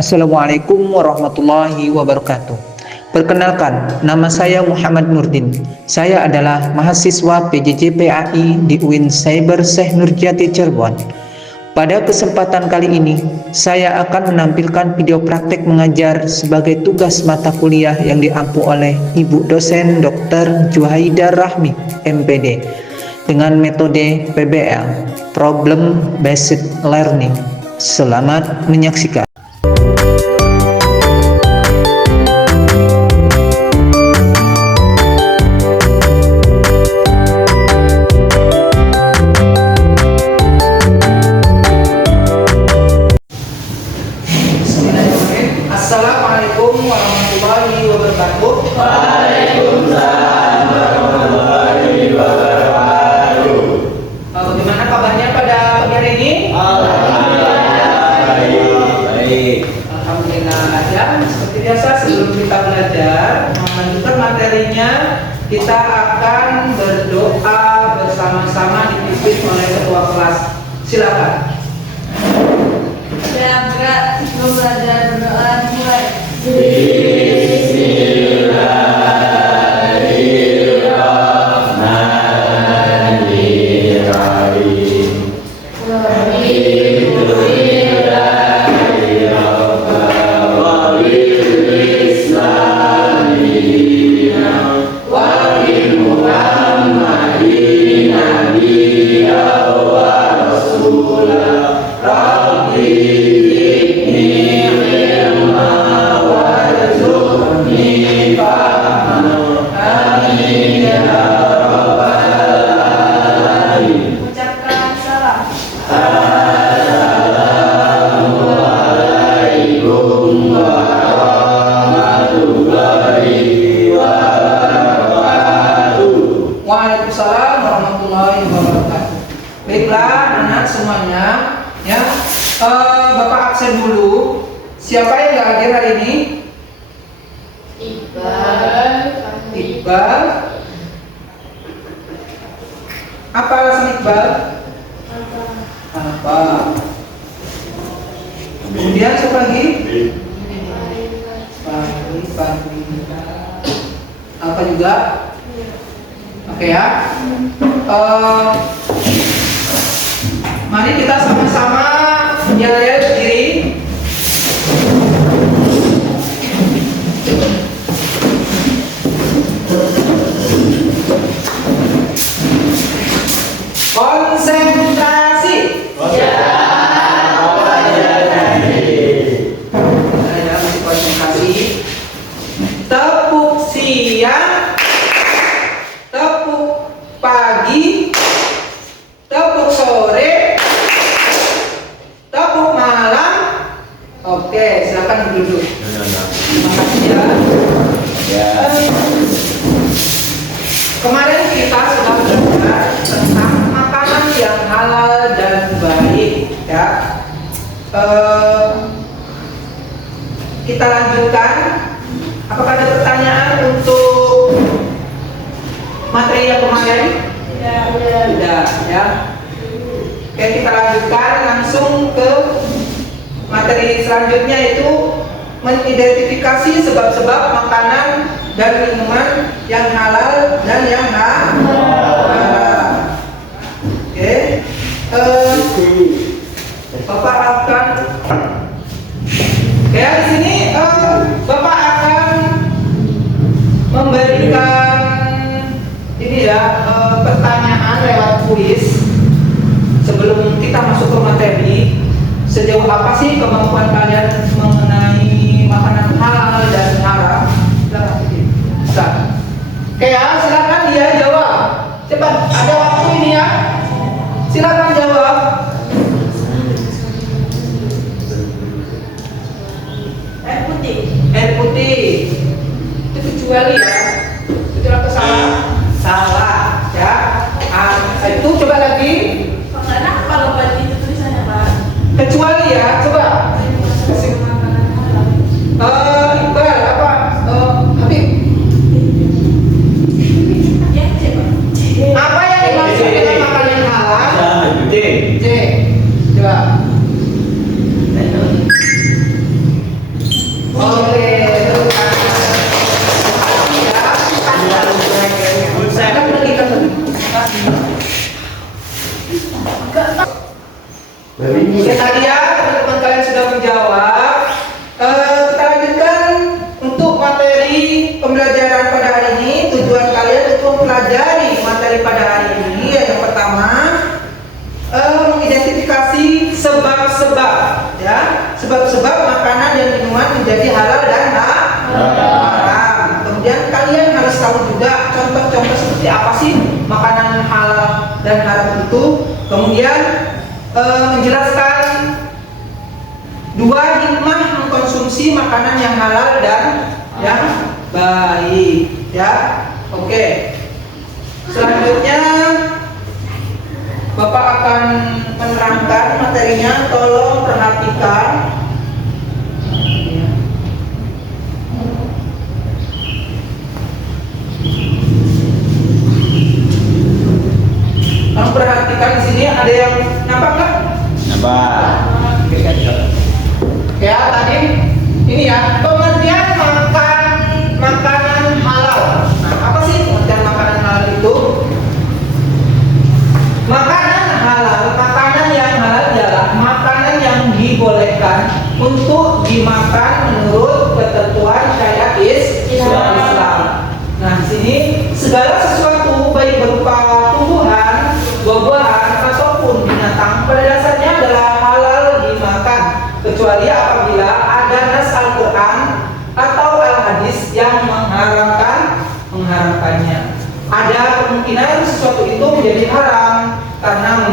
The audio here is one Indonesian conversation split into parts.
Assalamualaikum warahmatullahi wabarakatuh. Perkenalkan, nama saya Muhammad Nurdin. Saya adalah mahasiswa PJJ PAI di UIN Cyber Syekh Nurjati Cirebon. Pada kesempatan kali ini, saya akan menampilkan video praktek mengajar sebagai tugas mata kuliah yang diampu oleh Ibu dosen Dr. Juhaida Rahmi, MPD, dengan metode PBL, Problem Based Learning. Selamat menyaksikan. Assalamualaikum warahmatullahi wabarakatuh. Waalaikumsalam warahmatullahi wabarakatuh. Bagaimana kabarnya pada pagi hari ini? Alhamdulillah baik. Alhamdulillah aja. Seperti biasa sebelum kita belajar melanjutkan materinya, kita akan berdoa bersama-sama dipimpin oleh ketua kelas. Silakan. Saya berat belajar berdoa mulai. Bismillahirrahmanirrahim. Ucapkan salam. Assalamualaikum warahmatullahi wabarakatuh. Waalaikumsalam warahmatullahi wabarakatuh. Baiklah anak semuanya, ya. Bapak absen dulu. Siapa yang nggak hadir hari ini? Iqbal. Apa alasan Iqbal? Apa? Kemudian siapa lagi? Fahri. Apa juga? Oke ya. Mari kita sama-sama yel-yel berdiri. Konsentrasi. Konsentrasi. Tepuk siang, tepuk pagi, tepuk sore, tepuk malam. Oke, silakan duduk. Terima kasih ya. Kemarin kita sudah belajar tentang makanan yang halal dan baik, ya. Kita lanjutkan. Apakah ada pertanyaan untuk materi yang kemarin? Tidak, ya. Oke, kita lanjutkan langsung ke materi selanjutnya, yaitu mengidentifikasi sebab-sebab makanan dan minuman yang halal dan yang haram. Oke. Bapak akan ya di sini Bapak akan memberikan ini ya pertanyaan lewat kuis sebelum kita masuk ke materi. Sejauh apa sih kemampuan kalian mengenai makanan halal dan haram? Silakan. Oke ya, silakan dia jawab. Cepat, ada waktu ini ya. Silakan jawab. Air putih. Air putih. Itu kecuali ya. Itu apa salah? Salah ya. Itu coba lagi. Karena kalau baju itu tulisannya Pak. Kecuali ya, coba. Iqbal apa? Habib. Apa yang dimaksud dengan makanan halal? C. Coba. Oke, tadi ya teman-teman kalian sudah menjawab. Kita lanjutkan untuk materi pembelajaran pada hari ini. Tujuan kalian untuk mempelajari materi pada hari ini. Yang pertama, mengidentifikasi sebab-sebab, ya, sebab-sebab makanan dan minuman menjadi halal dan haram. Kemudian kalian harus tahu juga contoh-contoh seperti apa sih makanan halal dan haram itu. Kemudian menjelaskan dua hikmah mengkonsumsi makanan yang halal dan yang baik, ya. Oke. Selanjutnya Bapak akan menerangkan materinya, tolong perhatikan. Tolong perhatikan di sini ada yang nampak nggak? Nampak. Ya, tadi ini ya, pengertian makanan halal. Nah, apa sih pengertian makanan halal itu? Makanan yang halal adalah makanan yang dibolehkan untuk dimakan menurut ketentuan syariat Islam. Nah, di sini segala sesuatu baik berupa tumbuhan, buah-buahan ataupun binatang pada dasarnya adalah halal dimakan, kecuali apabila ada nas Al-Quran atau Al-Hadis yang mengharamkannya. Ada kemungkinan sesuatu itu menjadi haram karena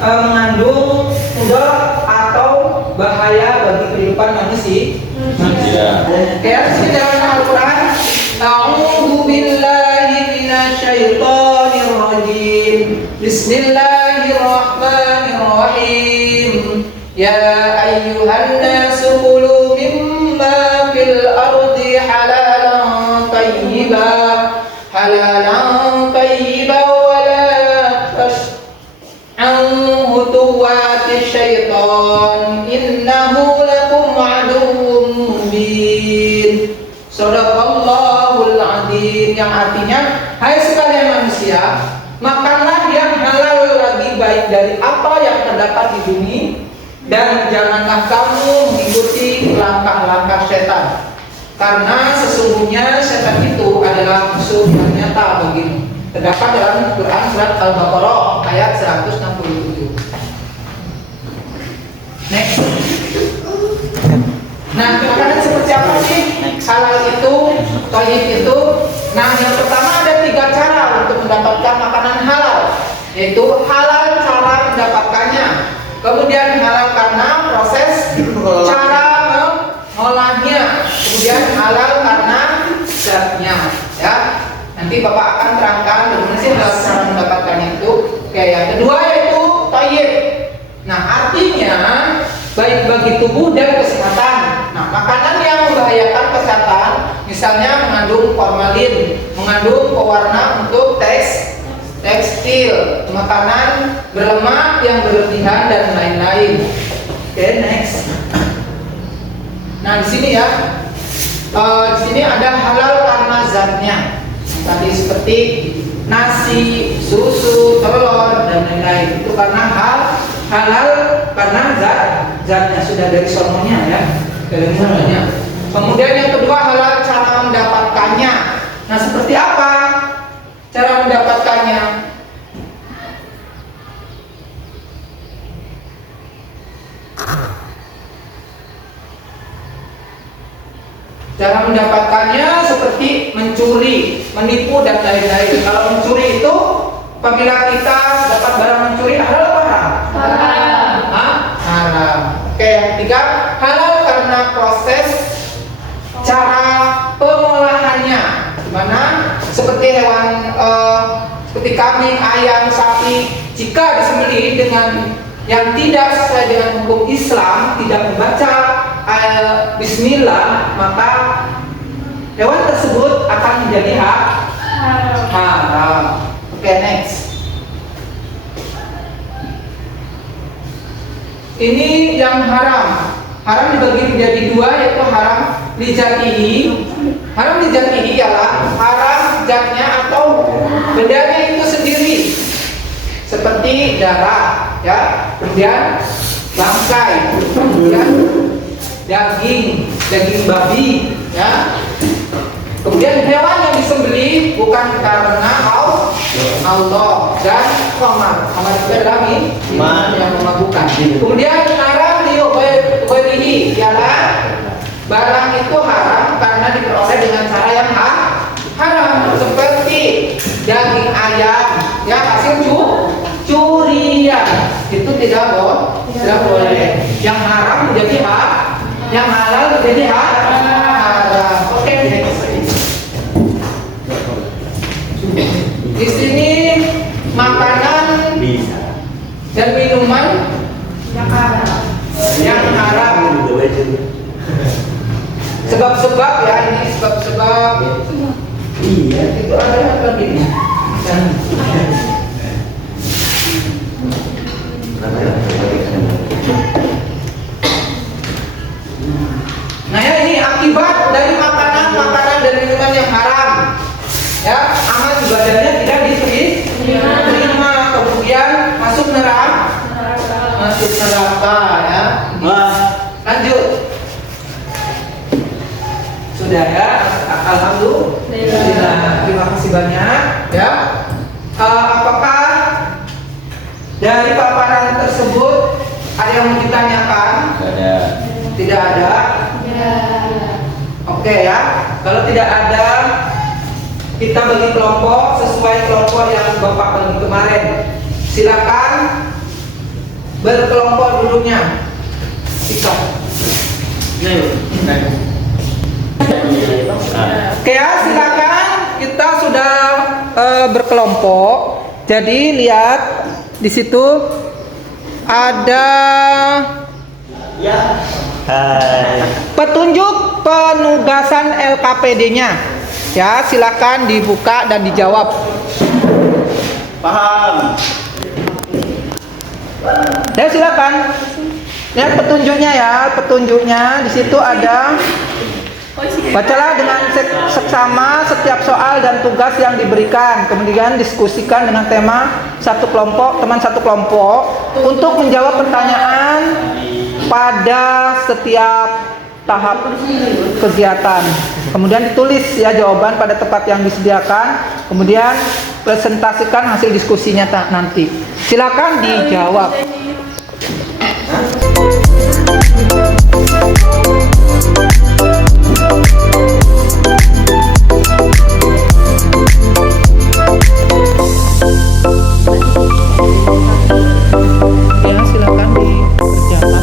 mengandung mudarat atau bahaya bagi kehidupan manusia. Oke, sini dalam Al-Quran, A'udzu billahi minasyaitonir rajim. Bismillahirrahmanirrahim. Ya ayyuhan nasu kulu mimma fil ardi halalan tayyiban wa la tash'u khutuwati syaitan innahu lakum aduwwun mubin. Shadaqallahul adzim, yang artinya, hai sekalian manusia, makanlah yang halal lagi baik dari apa yang terdapat di bumi, dan janganlah kamu mengikuti langkah-langkah setan, karena sesungguhnya setan itu adalah musuh yang nyata bagimu. Terdapat dalam Quran surat Al-Baqarah ayat 167. Next. Nah, makanan seperti apa sih halal itu, thayyib itu? Nah, yang pertama ada 3 cara untuk mendapatkan makanan halal, yaitu halal cara mendapatkannya, kemudian halal karena proses cara mengolahnya, kemudian halal karena zatnya, ya. Nanti Bapak akan terangkan bagaimana sih halal cara mendapatkannya itu. Oke, yang kedua yaitu thayyib. Nah, artinya baik bagi tubuh dan kesehatan. Nah, makanan yang membahayakan kesehatan, misalnya mengandung formalin, mengandung pewarna untuk tekstil, makanan berlemak yang berlebihan dan lain-lain. Oke, next. Nah, di sini ya, di sini ada halal karena zatnya. Tadi seperti nasi, susu, telur dan lain-lain. Itu karena halal karena zatnya, sudah dari sononya ya, dari sononya. Kemudian yang kedua halal cara mendapatkannya. Nah, seperti apa cara mendapatkannya? Cara mendapatkannya seperti mencuri, menipu dan lain-lain. Kalau mencuri itu apabila kita dapat barang mencuri, halal apa haram? Haram. Oke, yang ketiga halal karena proses cara pengolahannya, dimana seperti hewan seperti kambing, ayam, sapi, jika disembelih dengan yang tidak sesuai dengan hukum Islam, tidak membaca Bismillah, maka hewan tersebut akan menjadi haram. Oke, next. Ini yang haram. Haram dibagi menjadi 2, yaitu haram lijatihi. Haram lijatihi ialah haram zatnya atau bendanya itu sendiri. seperti darah, ya, kemudian bangkai, kemudian daging babi, ya. Kemudian hewan yang disembelih bukan karena Allah dan khamar itu adalah minuman yang memabukkan. Kemudian haram liughayrihi, ialah barang itu haram karena diperoleh dengan cara yang haram, seperti daging ayam, ya, hasil curian, itu tidak boleh. Yang haram menjadi yang halal menjadi haram. Oke, di sini makanan dan minuman yang haram. Sebab-sebab, ya, ini sebab-sebab. Iya, itu ada yang lebih. Nah, ya, ini akibat dari makanan dan minuman yang haram. Ya, amal ibadahnya tidak diterima, kemudian masuk neraka, ya. Lanjut. Sudah, ya. Alhamdulillah. Terima kasih banyak, ya. Apakah dari paparan tersebut ada yang mau ditanyakan? Tidak ada. Oke, ya. Kalau tidak ada, kita bagi kelompok sesuai kelompok yang Bapak bagi kemarin. Silakan berkelompok dulunya. Oke, ya, silakan. Kita sudah berkelompok. Jadi lihat di situ ada petunjuk penugasan LKPD-nya. Ya, silakan dibuka dan dijawab. Paham. Ya, silakan. Lihat petunjuknya, ya. Petunjuknya di situ ada. Bacalah dengan seksama setiap soal dan tugas yang diberikan. Kemudian diskusikan dengan teman satu kelompok untuk menjawab pertanyaan pada setiap tahap kegiatan. Kemudian ditulis, ya, jawaban pada tempat yang disediakan. Kemudian presentasikan hasil diskusinya nanti. Silakan dijawab. Ya, silakan dikerjakan.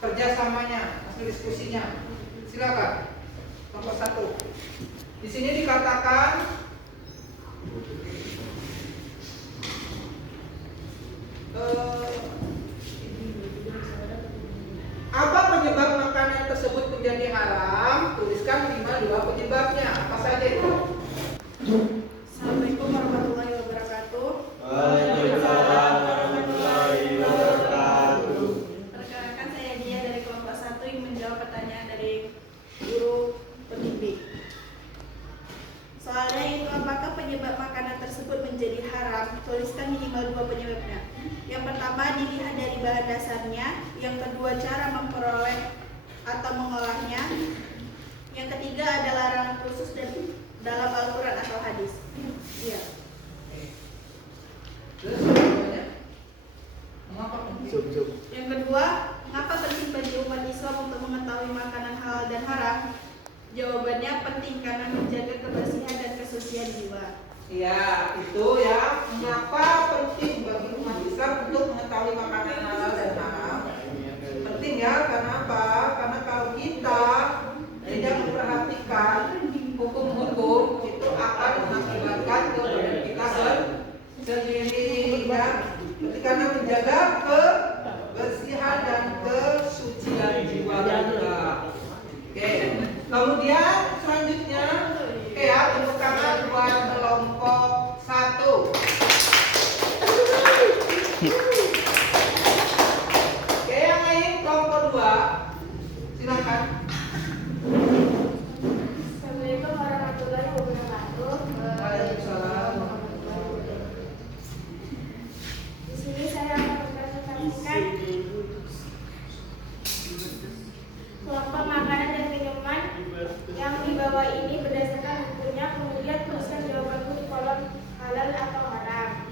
kerjasamanya, hasil diskusinya. Silakan. Nomor 1. Di sini dikatakan jawabnya. Yang pertama dilihat dari bahan dasarnya, yang kedua cara memperoleh atau mengolahnya, yang ketiga ada larangan khusus dan dalam Al-Quran atau hadis. Iya. Yang kedua, mengapa penting bagi umat Islam untuk mengetahui makanan halal dan haram? Jawabannya penting karena menjaga kebersihan dan kesucian jiwa. Ya, itu ya. Mengapa penting bagi umat Islam untuk mengetahui makanan halal dan haram? Penting ya, karena apa? Karena kalau kita tidak memperhatikan hukum-hukum, itu akan mengakibatkan kepada kita sendiri ya. Karena menjaga kebersihan dan kesucian jiwa kita. Oke. Kemudian selanjutnya, oke ya, tepuk tangan buat kelompok 1. Oke, yang lain kelompok 2. Silakan. Assalamualaikum warahmatullahi wabarakatuh. Waalaikumsalam. Di sini saya akan mempresentasikan kelompok makanan dan minuman yang di bawah ini berdasarkan bukunya. Kemudian tuliskan jawabanku di kolom halal atau haram.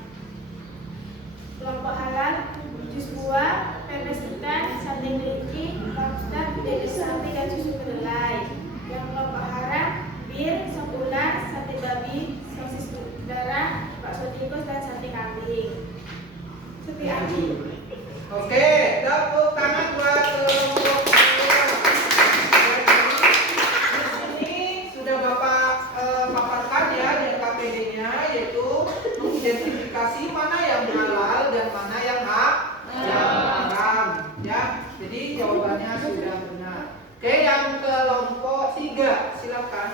Kelompok halal, jus buah, pepes ikan, sate kelinci, lobster, daging sapi dan susu kedelai. Yang kelompok haram, bir, sop ular, sate babi, sosis udara, bakso tikus dan sate kambing. Oke, tepuk tangan buat kelompok 2. Di sini sudah Bapak paparkan ya di KPD-nya, yaitu mengidentifikasi mana yang halal dan mana yang haram ya. Jadi jawabannya sudah benar. Oke, yang kelompok 3 silakan.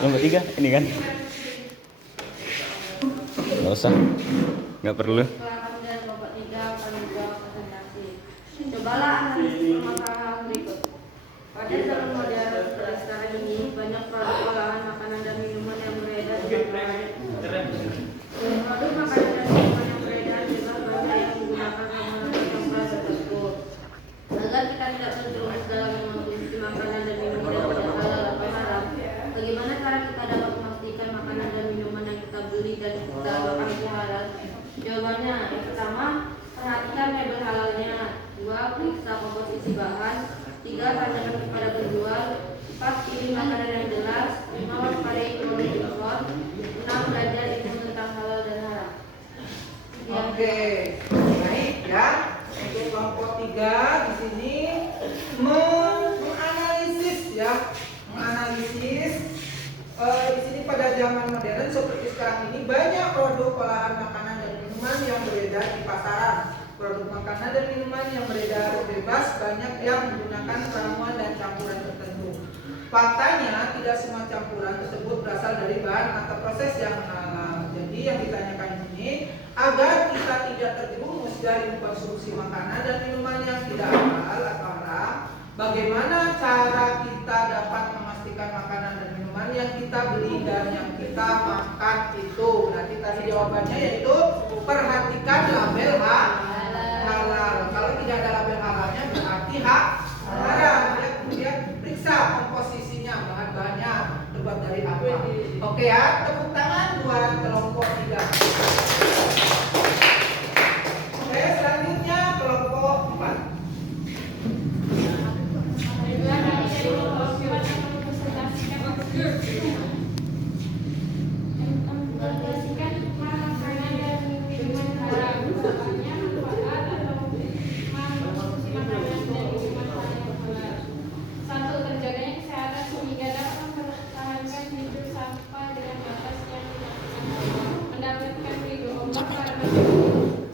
Nomor 3 ini kan? Nggak usah, nggak perlu. Kemudian kelompok 3 akan menjawab presentasi. Cobalah analisis permasalahan berikut. Pada zaman modern seperti sekarang ini, banyak produk olahan makanan dan minuman yang beredar di pasaran. Produk makanan dan minuman yang beredar jelas banyak yang menggunakan campuran tersebut. Agar kita tidak terjerumus dalam mengonsumsi makanan dan minuman yang tidak halal atau haram, bagaimana cara kita dapat memastikan makanan dan minuman yang kita beli dan kita makan itu halal? Jawabannya, yang pertama, perhatikan label halalnya. 2. Periksa komposisi bahan. 3. Tanyakan kepada penjual. 4. Pilih makanan yang jelas. 5. Waspadai produk impor. 6. Belajar ilmu tentang halal dan haram. Oke, baik ya. Untuk kelompok 3 di sini menganalisis ya, menganalisis di sini pada zaman modern seperti sekarang ini banyak produk olahan makanan dan minuman yang beredar di pasaran. Produk makanan dan minuman yang beredar bebas banyak yang menggunakan ramuan dan campuran tertentu. Faktanya tidak semua campuran tersebut berasal dari bahan atau proses yang halal. Jadi yang ditanyakan di sini, agar kita tidak terjerumus dari mengkonsumsi makanan dan minuman yang tidak halal atau haram, bagaimana cara kita dapat memastikan makanan dan minuman yang kita beli dan yang kita makan itu? Nanti tadi jawabannya yaitu perhatikan label halal. Kalau tidak ada label halalnya berarti haram. Kemudian periksa komposisinya, bahan-bahannya terbuat dari apa. Oke ya, tepuk tangan buat kelompok 3. Oke, selanjutnya kelompok 4.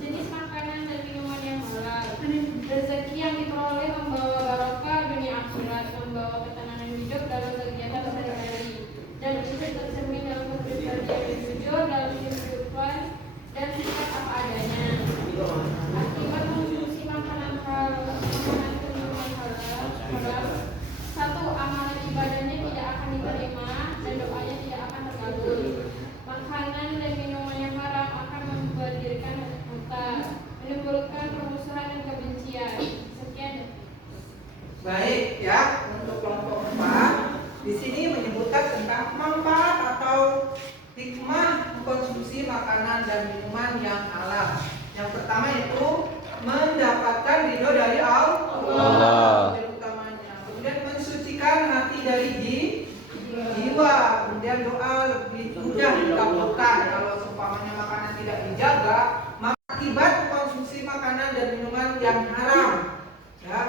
Jenis makanan dan minuman yang halal. Rezeki yang diperoleh membawa barokah dunia akhirat, membawa ketenangan hidup dalam kegiatan sehari-hari, dan itu tercermin dalam kepribadian yang jujur dalam kehidupan dan sikap apa adanya. Akibat mengonsumsi makanan halal, makanan dan minuman halal, 1. Amalan ibadahnya tidak akan diterima dan doanya tidak akan terkabul. Makanan dan minuman yang haram akan membuat menimbulkan permusuhan dan kebencian. Sekian. Baik ya, untuk kelompok 4 di sini menyebutkan tentang manfaat atau hikmah mengkonsumsi makanan dan minuman yang halal. Yang pertama itu mendapatkan ridho dari Allah. Yang utamanya. Kemudian mensucikan hati dari jiwa. Kemudian doa lebih mudah dikabulkan kalau seumpamanya makanan tidak dijaga. Maka akibat konsumsi makanan dan minuman yang haram, ya.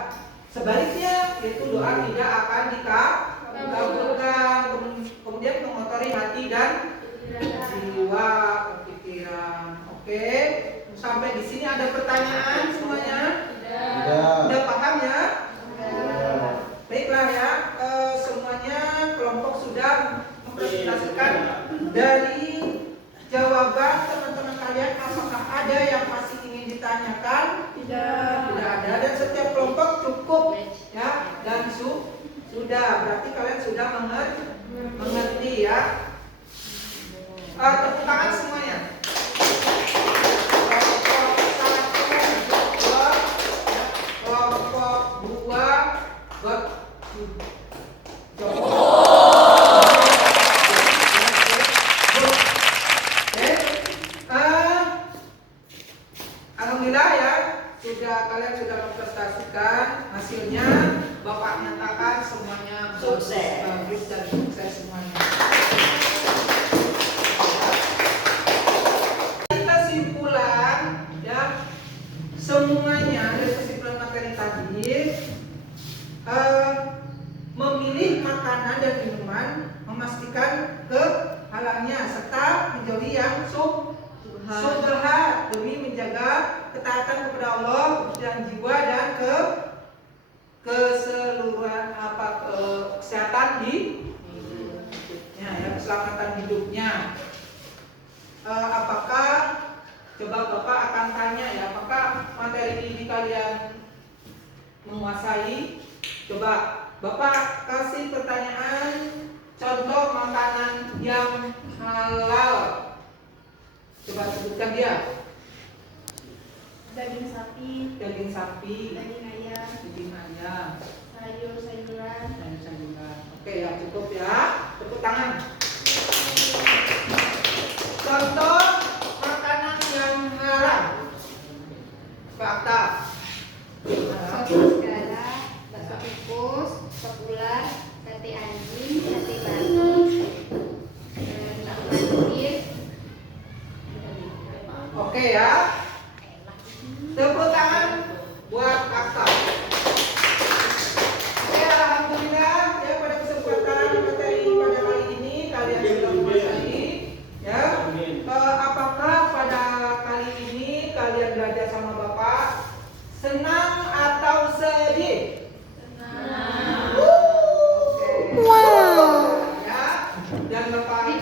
Sebaliknya, yaitu doa tidak akan dikabulkan. Kemudian mengotori hati dan jiwa, pikiran. Oke, sampai di sini ada pertanyaan semuanya? Sudah paham ya? Baiklah ya, semuanya kelompok sudah mempresentasikan dari jawaban teman-teman kalian. Apakah ada yang masih ingin ditanyakan? Tidak ada. Dan setiap kelompok cukup ya, dan sudah berarti kalian sudah mengerti ya. Tepuk tangan semuanya. Kelompok 2 alhamdulillah ya, kalian sudah memprestasikan hasilnya. Bapak nyatakan semuanya bagus dan sukses semuanya. Kesimpulan ya, semuanya dari kesimpulan materi tadi, memilih makanan dan minuman, memastikan kehalalnya serta menjauhi yang subhat demi menjaga ketaatan kepada Allah dan jiwa dan keseluruhan kesehatan hidupnya ya, keselamatan hidupnya. Apakah coba Bapak akan tanya ya, apakah materi ini kalian menguasai? Coba Bapak kasih pertanyaan contoh makanan yang halal. Coba sebutkan dia. Daging sapi, Daging sapi, daging ayam, sayur-sayuran. Oke ya, cukup ya. Tepuk tangan. Contoh makanan yang haram. Fakta. Soto segala, bakso tikus, sop ular, sate anjing, sate babi, tahu manis. Oke ya. Tepuk tangan buat Akta. Oke, alhamdulillah ya, pada kesempatan materi pada kali ini kalian sudah menguasai ya. Apakah pada kali ini kalian belajar sama Bapak senang atau sedih? Senang. Wow. Ya. Dan Bapak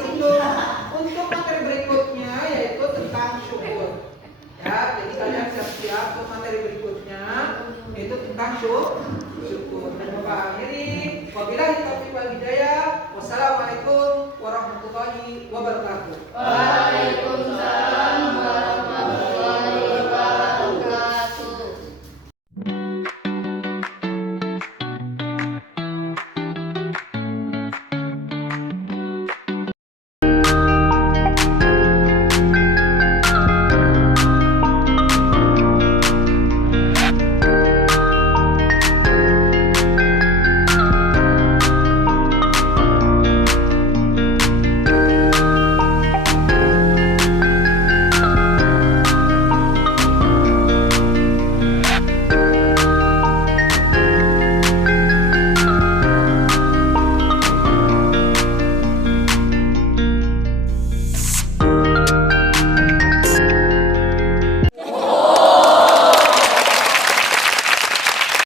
untuk materi berikutnya yaitu tentang syukur. Ya, jadi kalian siap-siap untuk materi berikutnya yaitu tentang syukur.